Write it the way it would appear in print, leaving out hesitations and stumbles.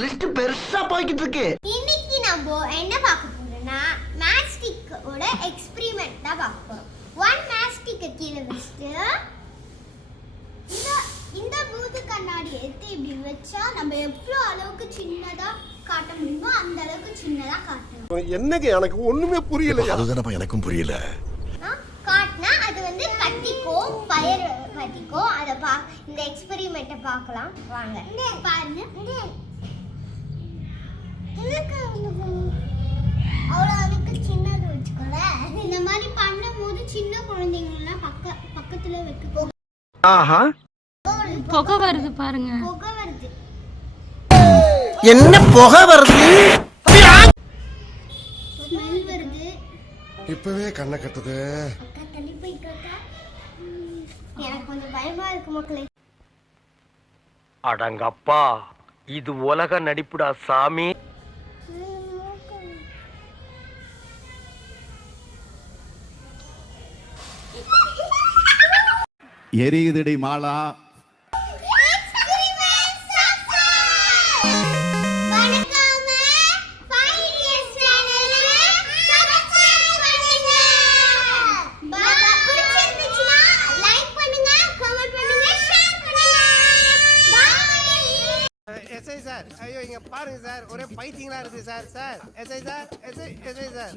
List பெருசா போய்கிட்டு இருக்கு. இன்னைக்கு நம்ம என்ன பார்க்க போறோம்னா மேஸ்டிக்கோட எக்ஸ்பெரிமெண்ட் தான் பார்க்க போறோம். ஒன் மேஸ்டிக்க கீழே வச்சுட்டு இந்த பூது கண்ணாடி எடுத்து இப்படி வச்சா நம்ம எவ்வளவு அளவுக்கு சின்னதா காட்ட முடியுமோ அந்த அளவுக்கு சின்னதா காட்டணும். என்னங்க எனக்கு ஒண்ணுமே புரியல. அதுதான் எனக்கும் புரியல. காட்டினா அது வந்து கத்திக்கோ ஃபயர் கத்திக்கோ அதை இந்த எக்ஸ்பெரிமெண்ட்டை பார்க்கலாம் வாங்க. பாருங்க அவ்வளோ அதுக்கு சின்னது வச்சுக்கோல. இந்த மாதிரி பண்ணும்போது சின்ன குழந்தைங்கலாம் பக்கத்துல வைக்க ஆஹா புகை வருது பாருங்க. புகை வருது. என்ன புகை வருது? ஸ்மெல் வருது. இப்பவே கண்ணை கட்டுது. அக்கா தள்ளி போய்க்கா. எனக்கு கொஞ்சம் பயமா இருக்கு மக்களே. அடங்கப்பா இது உலக நடிப்புடா சாமி. எரியுதடி மாலா. எஸ்ஐ சார், ஐயோ இங்க பாருங்க சார், ஒரே பைத்தியங்களா இருக்கு sir. Sir SI sir, SI sir.